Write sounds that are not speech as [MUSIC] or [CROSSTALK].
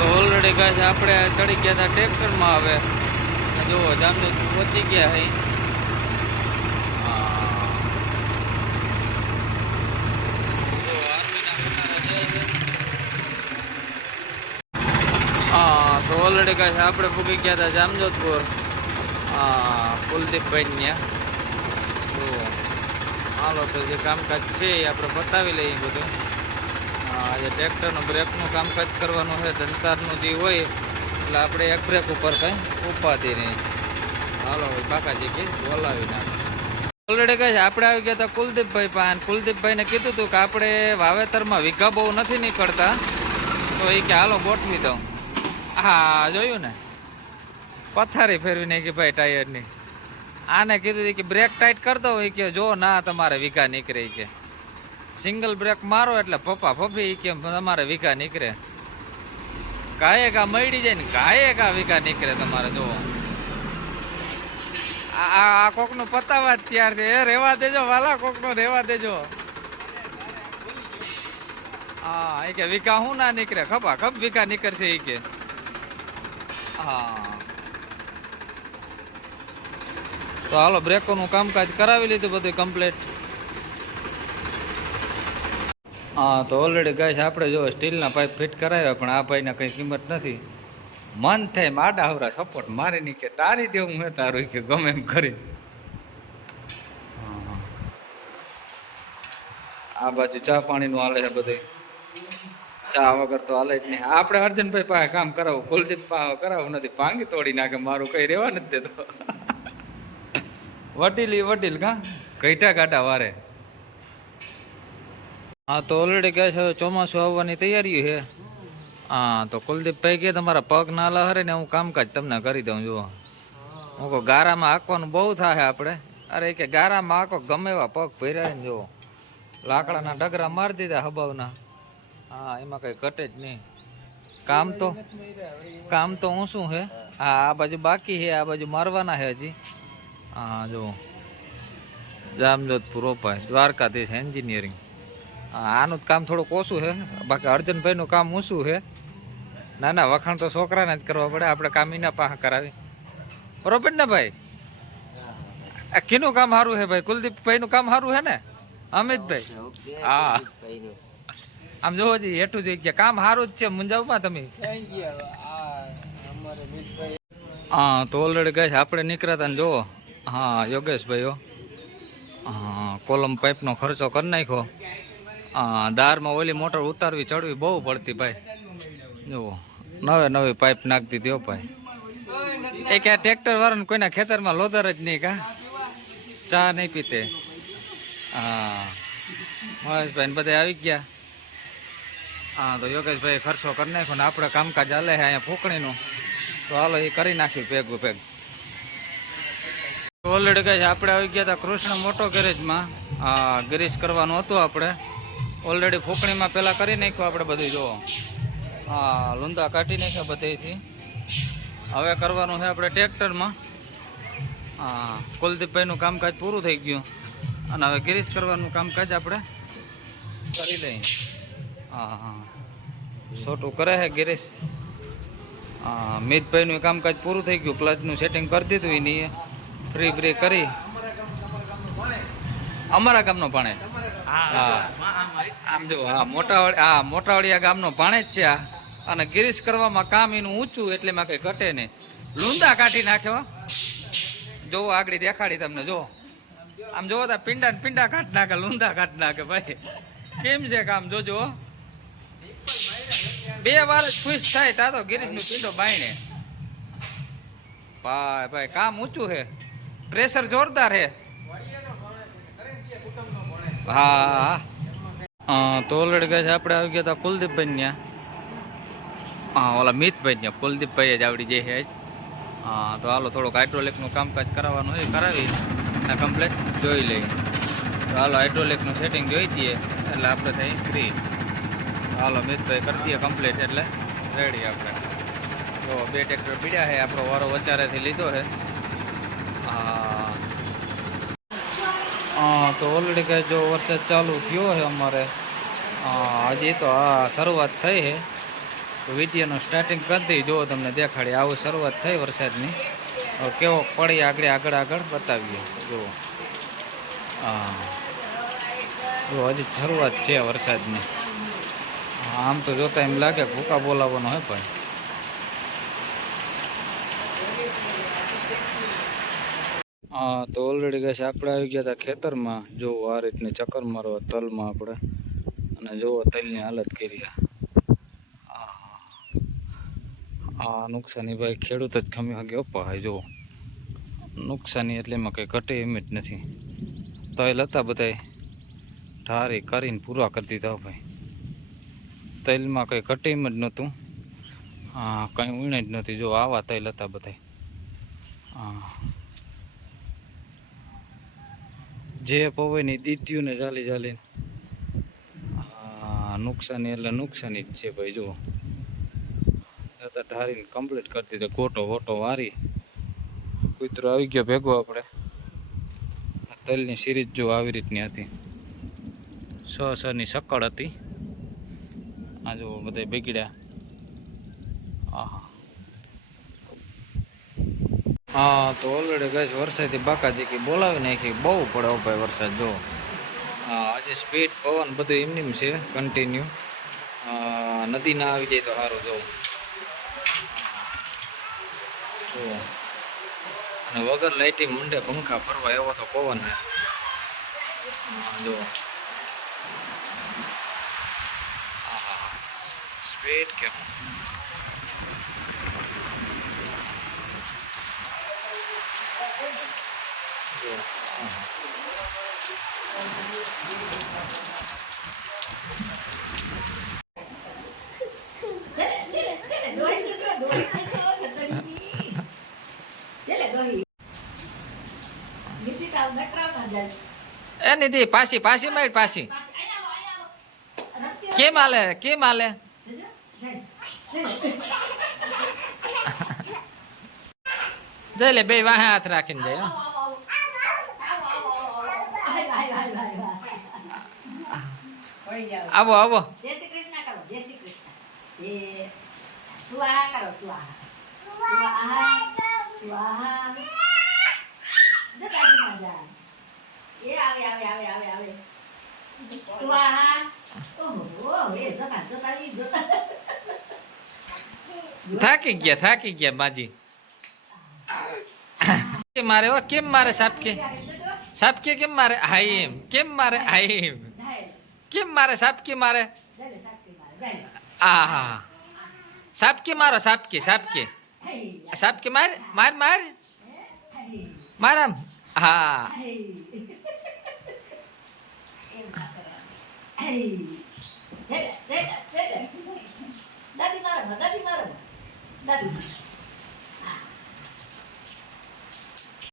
Already કહે છે આપણે ચડી ગયા હતા ટ્રેક્ટરમાં અને જુઓ જામનગર પહોંચી ગયા હઈ હા. જુઓ, આર્મીના કટારા જાય છે. હા તો ઓલરેડી કહે આપણે પૂગી ગયા હતા જામજોધપુર કુલદીપભાઈ ત્યાં તો હાલો તો જે કામકાજ છે એ આપણે બતાવી લઈએ બધું જે ટ્રેક્ટરનું બ્રેકનું કામકાજ કરવાનું છે ધનતારનું જે હોય, એટલે આપણે એક બ્રેક ઉપર કંઈ ઉપાતી નહીં. હાલો કાકાજી કે, બોલાવી નાખે. ઓલરેડી કહે આપણે આવી ગયા હતા કુલદીપભાઈ પાન કુલદીપભાઈને કીધું હતું કે આપણે વાવેતરમાં વીઘા બહુ નથી નીકળતા. તો એ કે, હાલો, ગોઠવી દઉં. હા, જોયું ને? પથારી ફેરવી કે ભાઈ ટાયરની. આને કીધું કે, બ્રેક ટાઈટ કરી હોય એ કે, જો ના, તમારે વીઘા નીકળે કે સિંગલ બ્રેક મારો એટલે પપ્પા પપ્પી કેમ તમારે વીઘા નીકળે. કાંઈ કા મળી જાય ને કાંઈ કા વીઘા નીકળે તમારે જો આ કોકનું પતાવા જ ત્યાર છે. એ રહેવા દેજો, વાલા કોકનું રહેવા દેજો. હા એ કે વિકા હું ના નીકળે? ખપા ખપ વિઘા નીકળશે એ કે. હા. તો હાલો બ્રેકોનું કામકાજ કરાવી લીધું બધું કમ્પ્લીટ હા, તો ઓલરેડી છે આપણે જો સ્ટીલના પાઇપ ફિટ કરાવ્યા પણ આ ભાઈના કંઈ કિંમત નથી. મન થાય માડા હવરા સપોર્ટ મારી નહીં કે તારી દેવું મેં તારું કે ગમે એમ કરી. હા. આ બાજુ ચા પાણીનું હાલે છે બધે. ચા વગર તો હાલે જ નહીં. આપણે અર્જનભાઈ પાસે કામ કરાવું, કુલદીપ પાસે કરાવું નથી. પાંગી તોડી નાખે, મારું કઈ રહેવા નથી દેતો. [LAUGHS] વડીલ વટીલ કા? કઈટા કાંટા વારે. હા, તો ઓલરેડી કહે છે, ચોમાસું આવવાની તૈયારી છે. હા, તો કુલદીપભાઈ કે તમારા પગ ના લહરે ને હું કામકાજ તમને કરી દઉં, જુઓ. હું કહું, ગારામાં હાંકવાનું બહુ થાય આપણે. અરે કે, ગારામાં હાંકો, ગમે એવા પગ ભર્યા ને, જુઓ. લાકડાના ડગરા મારી દીધા હબાવના. હા, એમાં કઈ ઘટે જ નહીં. કામ તો કામ તો હું શું હે? હા, આ બાજુ બાકી છે આ બાજુ મારવાના છે હજી. હા જો જામજોધપુર રોપાય દ્વારકાધીશ એન્જિનિયરિંગ. આનું જ કામ થોડુંક ઓછું છે. બાકી અર્જનભાઈનું કામ ઓછું છે. ના ના વખાણ તો છોકરાને જ કરવા પડે. આપણે કામ એના પાસે કરાવી. બરોબર ને ભાઈ? આ કીનું કામ સારું છે ભાઈ? કુલદીપભાઈનું કામ સારું છે ને? અમિતભાઈ? હા. આમ જોવો જી હેઠું જોઈ ગયા. કામ સારું જ છે મુંજાવમાં તમે? હા તો ઓલરેડી ગઈ આપણે નીકળ્યા હતા ને જુઓ હા યોગેશભાઈઓ હા. કોલમ પાઇપનો ખર્ચો કરી નાખ્યો. દારમાં ઓલી મોટર ઉતારવી, ચડવી બહુ પડતી ભાઈ. જુઓ, નવે નવી પાઇપ નાખતી દીધી ભાઈ. એ ક્યાં ટ્રેક્ટર વાળાને કોઈના ખેતરમાં લોદર જ નહીં કા? ચા નહીં પીતે. હા. મહેશભાઈ બધા આવી ગયા. હા, તો યોગેશભાઈ ખર્ચો કરી નાખ્યો ને આપણે કામકાજ હાલે છે અહીંયા ફૂકણીનું. તો હાલો એ કરી નાખ્યું ભેગું ભેગ. ઓલરેડી છે, આપણે આવી ગયા હતા કૃષ્ણ મોટો ગેરેજમાં. હા ગેરેજ કરવાનું હતું આપણે. ઓલરેડી ફોકણીમાં પહેલાં કરી નાખ્યું આપણે બધું, જુઓ. હા, લુંદા કાઢી નાખ્યા બધેથી. હવે કરવાનું છે આપણે ટ્રેક્ટરમાં. હા, કુલદીપભાઈનું કામકાજ પૂરું થઈ ગયું. અને હવે ગિરીશ કરવાનું કામકાજ આપણે કરી લઈએ. હા હા. છોટું કરે છે ગિરીશ. હા, મિતભાઈનું કામકાજ પૂરું થઈ ગયું. ક્લચનું સેટિંગ કરી દીધું એની ફ્રી ફ્રી કરી. અમારા ગામનો પાણી આમ જો, હા મોટાવાડી હા મોટાવાડિયા ગામનો ભાણેજ છે આ. અને ગિરીશ કરવામાં કામ એનું ઊંચું એટલે એમાં કઈ ઘટે નહીં. લૂંદા કાઢી નાખ્યો જોવો આગળ દેખાડી તમને, જો. આમ જોવો તા પિંડા પિંડા કાઢ નાખે, લૂંદા કાઢ નાખે, ભાઈ. કેમ છે કામ, જોજો બે વાર ખુશ થાય, તા તો ગિરીશનું પિંડો બાયણે. ભાઈ ભાઈ, કામ ઊંચું છે. પ્રેશર જોરદાર છે. હા હા. તો ઓલરેડી કહે છે, આપણે આવી ગયા હતા કુલદીપભાઈ ત્યાં હા, ઓલા મિતભાઈ ત્યાં કુલદીપભાઈ જ આવડી જાય છે. હા, તો હાલો, થોડુંક હાઇડ્રોલિકનું કામકાજ કરાવવાનું હોય કરાવી. અને કમ્પ્લેટ જોઈ લઈએ. તો હાલો હાઇડ્રોલિકનું સેટિંગ જોઈ દઈએ. એટલે આપણે થઈ ફ્રી હાલો, મિતભાઈ કરી દઈએ કમ્પ્લેટ એટલે રેડી આપણે. તો બે ટ્રેક્ટર પીડ્યા છે, આપણો વારો વચારેથી લીધો છે. હા. હા, તો ઓલરેડી કે જો વરસાદ ચાલુ થયો છે અમારે હજી તો આ શરૂઆત થઈ છે. તો વિડીયોનું સ્ટાર્ટિંગ કરી દઈ. જુઓ તમને દેખાડી, આવું શરૂઆત થઈ વરસાદની. કેવો પડી આગળ આગળ આગળ બતાવીએ. જુઓ હા. જો, હજી શરૂઆત છે વરસાદની. આમ તો જોતા એમ લાગે ભૂકા બોલાવવાનો હોય પણ હા, તો ઓલરેડી ગેસ આપણે આવી ગયા હતા ખેતરમાં. જો આ રીતની ચક્કર મારવા તલમાં આપણે. અને જુઓ તલની હાલત કરી આ. નુકસાની ભાઈ ખેડૂત જ ખમી હગે અપાય જુઓ નુકસાની એટલે એમાં કંઈ ઘટે એમ જ નથી. તલ હતા બધાય. ઠારી કરીને પૂરા કરી દીધા ભાઈ. તલમાં કંઈ ઘટે એમ જ નહોતું. હા, કંઈ ઉણે જ નથી. જો આવા તલ હતા બધાય. હા. જે પવન એ ને ચાલી ચાલીને. નુકસાની એટલે નુકસાની જ છે ભાઈ, જુઓ. અત્યારે ઢારીને કમ્પ્લીટ કરતી હતી ગોટો વોટો વારી. કૂતરો આવી ગયો ભેગો આપણે. તલની સિરીજ જો આવી રીતની હતી. સ સની સકળ હતી. આ જો બધા બગડ્યા. આહા. હા, તો ઓલરેડી ગઈ વરસાદથી બાકાજી કે બોલાવી નાખી. બહુ પડે હો ભાઈ વરસાદ, જો. હા, આજે સ્પીડ પવન બધું એમનેમ છે કન્ટિન્યુ નદી ના આવી જાય તો સારું જો. અને વગર લાઇટી મુંડે પંખા ફરવા એવો તો પવન છે. જો. સ્પીડ કેમ જો આહા. એ નિધિ, પાછી પાછી મારી પાછી. કેમ હાલે કેમ હાલે જઈ લે, બે વાહે હાથ રાખીને જાય. આવો આવો. જય શ્રી કૃષ્ણ. કરો જય શ્રી કૃષ્ણ સ્વાહા કરો સ્વાહા સ્વાહા સ્વાહા જો ના જાય એ આવે આવે આવે આવે આવે સ્વાહા ઓહો એ જોતા જોતા ઈ જોતા થાકી ગયા થાકી ગયા બાજી કેમ મારે હો કેમ મારે સાપકે સાપકે કેમ મારે હાઈ એમ કેમ મારે હાઈ એમ કેમ મારે સાપકી મારે આ હા સાપકી મારો સાપકી સાપકી સાપકી માર માર માર માર આમ હા દાદી મારો દાદી મારો દાદી